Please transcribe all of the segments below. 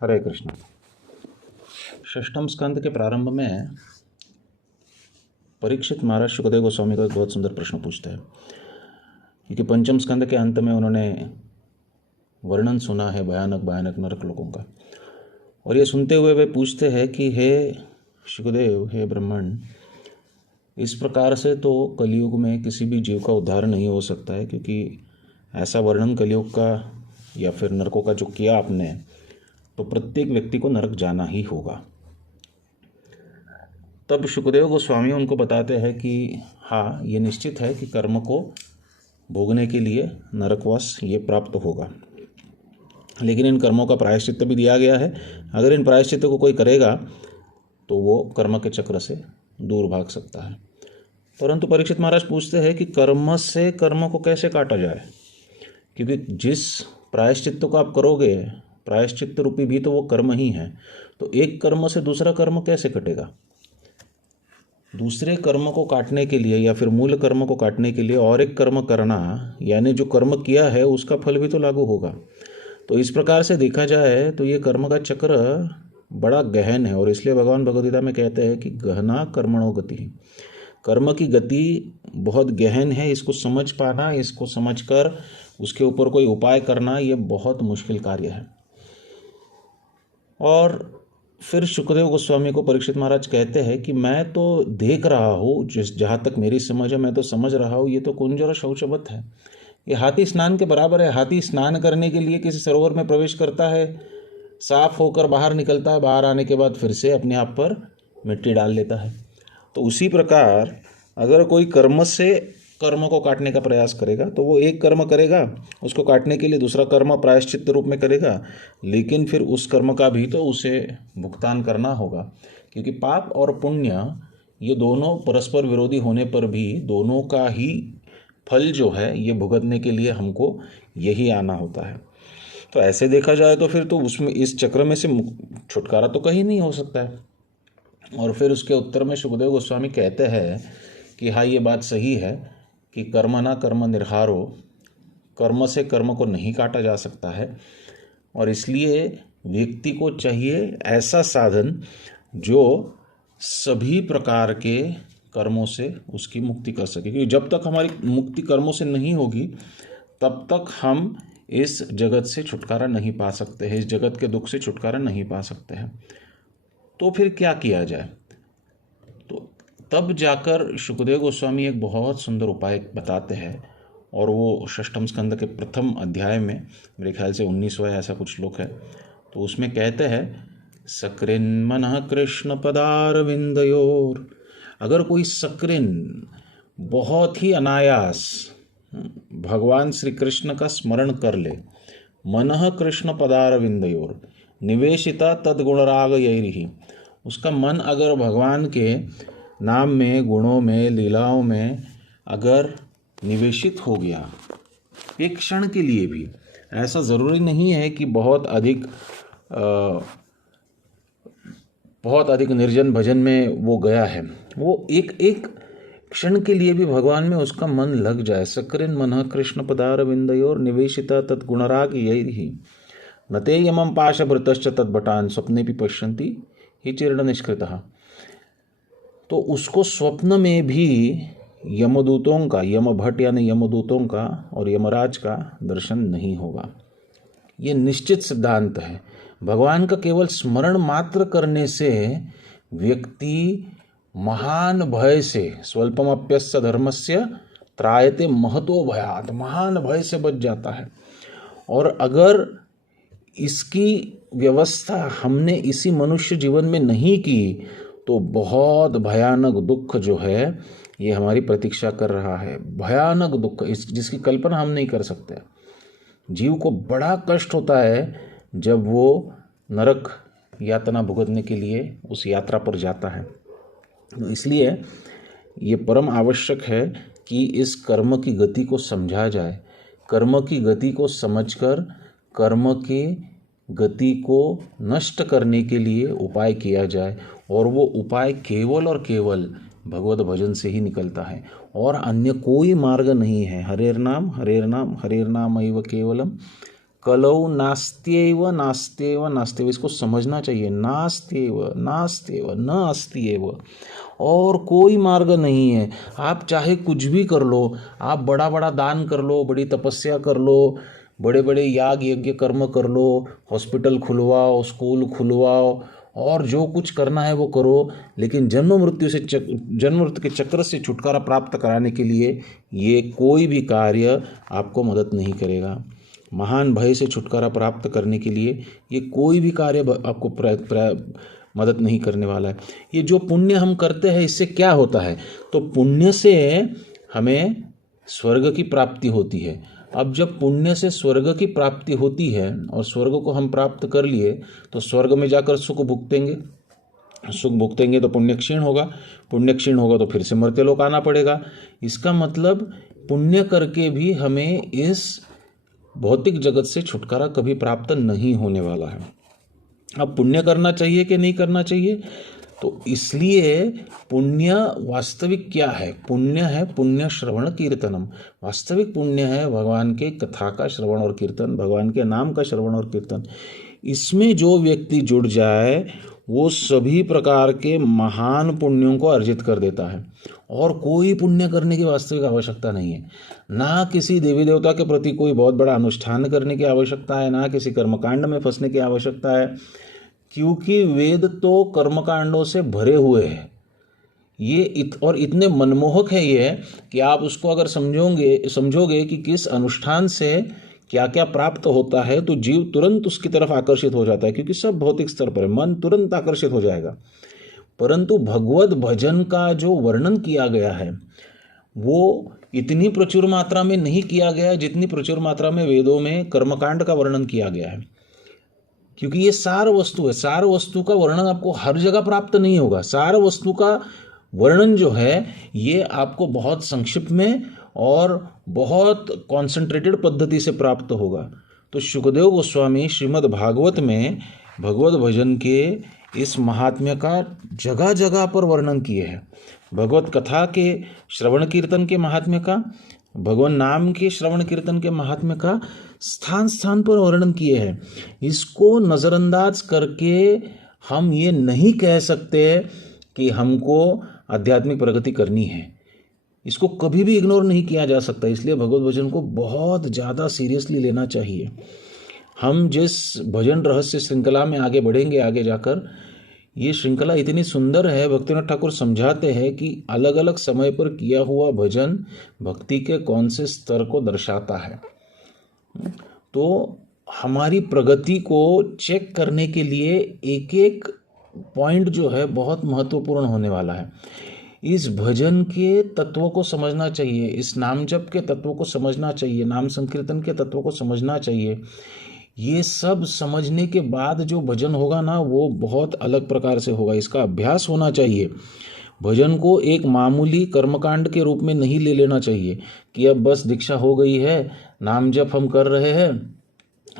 हरे कृष्ण। षष्ठम स्कंद के प्रारंभ में परीक्षित महाराज शुकदेव गोस्वामी का एक बहुत सुंदर प्रश्न पूछते हैं, क्योंकि पंचम स्कंद के अंत में उन्होंने वर्णन सुना है भयानक भयानक नरक लोगों का, और ये सुनते हुए वे पूछते हैं कि हे शुकदेव, हे ब्राह्मण, इस प्रकार से तो कलयुग में किसी भी जीव का उद्धार नहीं हो सकता है, क्योंकि ऐसा वर्णन कलयुग का या फिर नरकों का जो किया आपने, तो प्रत्येक व्यक्ति को नरक जाना ही होगा। तब शुकदेव गोस्वामी उनको बताते हैं कि हाँ, ये निश्चित है कि कर्म को भोगने के लिए नरकवास ये प्राप्त होगा, लेकिन इन कर्मों का प्रायश्चित्त भी दिया गया है। अगर इन प्रायश्चित्त को कोई करेगा तो वो कर्म के चक्र से दूर भाग सकता है। परंतु परीक्षित महाराज पूछते हैं कि कर्म से कर्म को कैसे काटा जाए, क्योंकि जिस प्रायश्चित्त को आप करोगे, प्रायश्चित्त रूपी भी तो वो कर्म ही है, तो एक कर्म से दूसरा कर्म कैसे कटेगा? दूसरे कर्म को काटने के लिए या फिर मूल कर्म को काटने के लिए और एक कर्म करना, यानी जो कर्म किया है उसका फल भी तो लागू होगा। तो इस प्रकार से देखा जाए तो ये कर्म का चक्र बड़ा गहन है, और इसलिए भगवान भगवद गीता में कहते हैं कि गहना कर्मणो गति। कर्म की गति बहुत गहन है, इसको समझ पाना, इसको समझकर उसके ऊपर कोई उपाय करना, ये बहुत मुश्किल कार्य है। और फिर शुकदेव गोस्वामी को परीक्षित महाराज कहते हैं कि मैं तो देख रहा हूँ, जहाँ तक मेरी समझ है, मैं तो समझ रहा हूँ, ये तो कुंज और शौचवत है, ये हाथी स्नान के बराबर है। हाथी स्नान करने के लिए किसी सरोवर में प्रवेश करता है, साफ होकर बाहर निकलता है, बाहर आने के बाद फिर से अपने आप पर मिट्टी डाल लेता है। तो उसी प्रकार अगर कोई कर्म से कर्म को काटने का प्रयास करेगा तो वो एक कर्म करेगा, उसको काटने के लिए दूसरा कर्म प्रायश्चित्त रूप में करेगा, लेकिन फिर उस कर्म का भी तो उसे भुगतान करना होगा, क्योंकि पाप और पुण्य ये दोनों परस्पर विरोधी होने पर भी दोनों का ही फल जो है ये भुगतने के लिए हमको यही आना होता है। तो ऐसे देखा जाए तो फिर तो उसमें इस चक्र में से छुटकारा तो कहीं नहीं हो सकता है। और फिर उसके उत्तर में शुकदेव गोस्वामी कहते हैं कि हाँ, ये बात सही है कि कर्म ना कर्म निर्हारो, कर्म से कर्म को नहीं काटा जा सकता है, और इसलिए व्यक्ति को चाहिए ऐसा साधन जो सभी प्रकार के कर्मों से उसकी मुक्ति कर सके, क्योंकि जब तक हमारी मुक्ति कर्मों से नहीं होगी तब तक हम इस जगत से छुटकारा नहीं पा सकते हैं, इस जगत के दुख से छुटकारा नहीं पा सकते हैं। तो फिर क्या किया जाए? तो तब जाकर शुकदेव गोस्वामी एक बहुत सुंदर उपाय बताते हैं, और वो षष्ठम स्कंद के प्रथम अध्याय में, मेरे ख्याल से 19वां ऐसा कुछ श्लोक है, तो उसमें कहते हैं सक्रिन मनः कृष्ण पदारविंदयोर। अगर कोई सक्रिन बहुत ही अनायास भगवान श्री कृष्ण का स्मरण कर ले, मनः कृष्ण पदारविंदयोर निवेशिता तद्गुणराग यैरिहि, उसका मन अगर भगवान के नाम में, गुणों में, लीलाओं में अगर निवेशित हो गया एक क्षण के लिए भी, ऐसा ज़रूरी नहीं है कि बहुत अधिक निर्जन भजन में वो गया है, वो एक एक क्षण के लिए भी भगवान में उसका मन लग जाए। सक्रिन मनः कृष्ण पदारविंदयोर निवेशिता तद्गुणराग यैरिहि नते यमं पाशभृतश्च तद्भटान स्वप्ने भी पश्यन्ति ही चीर्ण निष्कृतः। तो उसको स्वप्न में भी यमदूतों का, यमभट यानी यमदूतों का और यमराज का दर्शन नहीं होगा। ये निश्चित सिद्धांत है। भगवान का केवल स्मरण मात्र करने से व्यक्ति महान भय से, स्वल्पमप्यस्य धर्मस्य त्रायते महतो भयात्, महान भय से बच जाता है। और अगर इसकी व्यवस्था हमने इसी मनुष्य जीवन में नहीं की तो बहुत भयानक दुख जो है ये हमारी प्रतीक्षा कर रहा है। भयानक दुख जिसकी कल्पना हम नहीं कर सकते। जीव को बड़ा कष्ट होता है जब वो नरक यातना भुगतने के लिए उस यात्रा पर जाता है। तो इसलिए ये परम आवश्यक है कि इस कर्म की गति को समझा जाए, कर्म की गति को समझकर कर्म की गति को नष्ट करने के लिए उपाय किया जाए, और वो उपाय केवल और केवल भगवत भजन से ही निकलता है, और अन्य कोई मार्ग नहीं है। हरेर नाम हरेर नाम हरेर नाम एव केवलम कलौ नास्त्येव नास्त्येव नास्त्येव, इसको समझना चाहिए। नास्त्येव नास्त्येव न अस्त्येव, और कोई मार्ग नहीं है। आप चाहे कुछ भी कर लो, आप बड़ा बड़ा दान कर लो, बड़ी तपस्या कर लो, बड़े बड़े याग यज्ञ कर्म कर लो, हॉस्पिटल खुलवाओ, स्कूल खुलवाओ, और जो कुछ करना है वो करो, लेकिन जन्म मृत्यु के चक्र से छुटकारा प्राप्त कराने के लिए ये कोई भी कार्य आपको मदद नहीं करेगा। महान भय से छुटकारा प्राप्त करने के लिए ये कोई भी कार्य आपको मदद नहीं करने वाला है। ये जो पुण्य हम करते हैं इससे क्या होता है, तो पुण्य से हमें स्वर्ग की प्राप्ति होती है। अब जब पुण्य से स्वर्ग की प्राप्ति होती है और स्वर्ग को हम प्राप्त कर लिए तो स्वर्ग में जाकर सुख भुगतेंगे तो पुण्य क्षीण होगा, पुण्य क्षीण होगा तो फिर से मर्त्यलोक आना पड़ेगा। इसका मतलब पुण्य करके भी हमें इस भौतिक जगत से छुटकारा कभी प्राप्त नहीं होने वाला है। अब पुण्य करना चाहिए कि नहीं करना चाहिए, तो इसलिए पुण्य वास्तविक क्या है? पुण्य है पुण्य श्रवण कीर्तनम। वास्तविक पुण्य है भगवान के कथा का श्रवण और कीर्तन, भगवान के नाम का श्रवण और कीर्तन। इसमें जो व्यक्ति जुड़ जाए वो सभी प्रकार के महान पुण्यों को अर्जित कर देता है, और कोई पुण्य करने की वास्तविक आवश्यकता नहीं है। ना किसी देवी देवता के प्रति कोई बहुत बड़ा अनुष्ठान करने की आवश्यकता है, ना किसी कर्मकांड में फंसने की आवश्यकता है, क्योंकि वेद तो कर्मकांडों से भरे हुए हैं। ये और इतने मनमोहक है ये कि आप उसको अगर समझोगे कि किस अनुष्ठान से क्या क्या प्राप्त होता है, तो जीव तुरंत उसकी तरफ आकर्षित हो जाता है, क्योंकि सब भौतिक स्तर पर है, मन तुरंत आकर्षित हो जाएगा। परंतु भगवत भजन का जो वर्णन किया गया है वो इतनी प्रचुर मात्रा में नहीं किया गया है जितनी प्रचुर मात्रा में वेदों में कर्मकांड का वर्णन किया गया है, क्योंकि ये सार वस्तु है। सार वस्तु का वर्णन आपको हर जगह प्राप्त नहीं होगा। सार वस्तु का वर्णन जो है ये आपको बहुत संक्षिप्त में और बहुत कॉन्सेंट्रेटेड पद्धति से प्राप्त होगा। तो शुकदेव गोस्वामी श्रीमद् भागवत में भगवत भजन के इस महात्म्य का जगह जगह पर वर्णन किए हैं। भगवत कथा के श्रवण कीर्तन के महात्म्य का, भगवान नाम के श्रवण कीर्तन के महात्म्य का स्थान स्थान पर वर्णन किए हैं। इसको नज़रअंदाज करके हम ये नहीं कह सकते कि हमको आध्यात्मिक प्रगति करनी है। इसको कभी भी इग्नोर नहीं किया जा सकता। इसलिए भगवत भजन को बहुत ज़्यादा सीरियसली लेना चाहिए। हम जिस भजन रहस्य श्रृंखला में आगे बढ़ेंगे आगे जाकर, ये श्रृंखला इतनी सुंदर है। भक्तिनाथ ठाकुर समझाते हैं कि अलग अलग समय पर किया हुआ भजन भक्ति के कौन से स्तर को दर्शाता है। तो हमारी प्रगति को चेक करने के लिए एक एक पॉइंट जो है बहुत महत्वपूर्ण होने वाला है। इस भजन के तत्वों को समझना चाहिए, इस नाम जप के तत्वों को समझना चाहिए, नाम संकीर्तन के तत्वों को समझना चाहिए। ये सब समझने के बाद जो भजन होगा ना वो बहुत अलग प्रकार से होगा। इसका अभ्यास होना चाहिए। भजन को एक मामूली कर्मकांड के रूप में नहीं ले लेना चाहिए कि अब बस दीक्षा हो गई है, नाम जप हम कर रहे हैं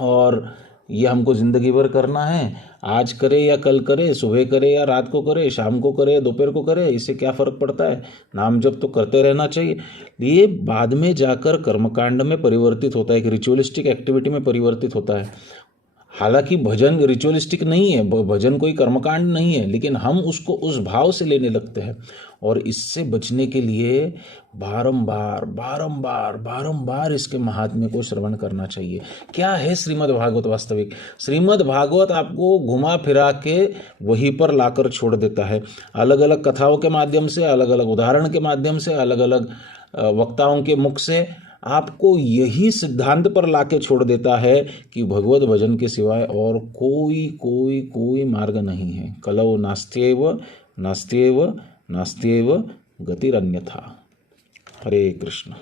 और ये हमको ज़िंदगी भर करना है। आज करे या कल करे, सुबह करे या रात को करे, शाम को करे, दोपहर को करे, इससे क्या फ़र्क पड़ता है, नाम जप तो करते रहना चाहिए। ये बाद में जाकर कर्मकांड में परिवर्तित होता है, एक रिचुअलिस्टिक एक्टिविटी में परिवर्तित होता है। हालांकि भजन रिचुअलिस्टिक नहीं है, भजन कोई कर्मकांड नहीं है, लेकिन हम उसको उस भाव से लेने लगते हैं। और इससे बचने के लिए बारंबार बारंबार बारंबार इसके महात्म्य को श्रवण करना चाहिए। क्या है श्रीमद् भागवत वास्तविक? श्रीमद् भागवत आपको घुमा फिरा के वहीं पर लाकर छोड़ देता है। अलग अलग कथाओं के माध्यम से, अलग अलग उदाहरण के माध्यम से, अलग अलग वक्ताओं के मुख से आपको यही सिद्धांत पर लाके छोड़ देता है कि भगवत भजन के सिवाय और कोई कोई कोई मार्ग नहीं है। कलौ नास्त्येव नास्त्येव नास्त्येव गतिरन्यथा। हरे कृष्ण।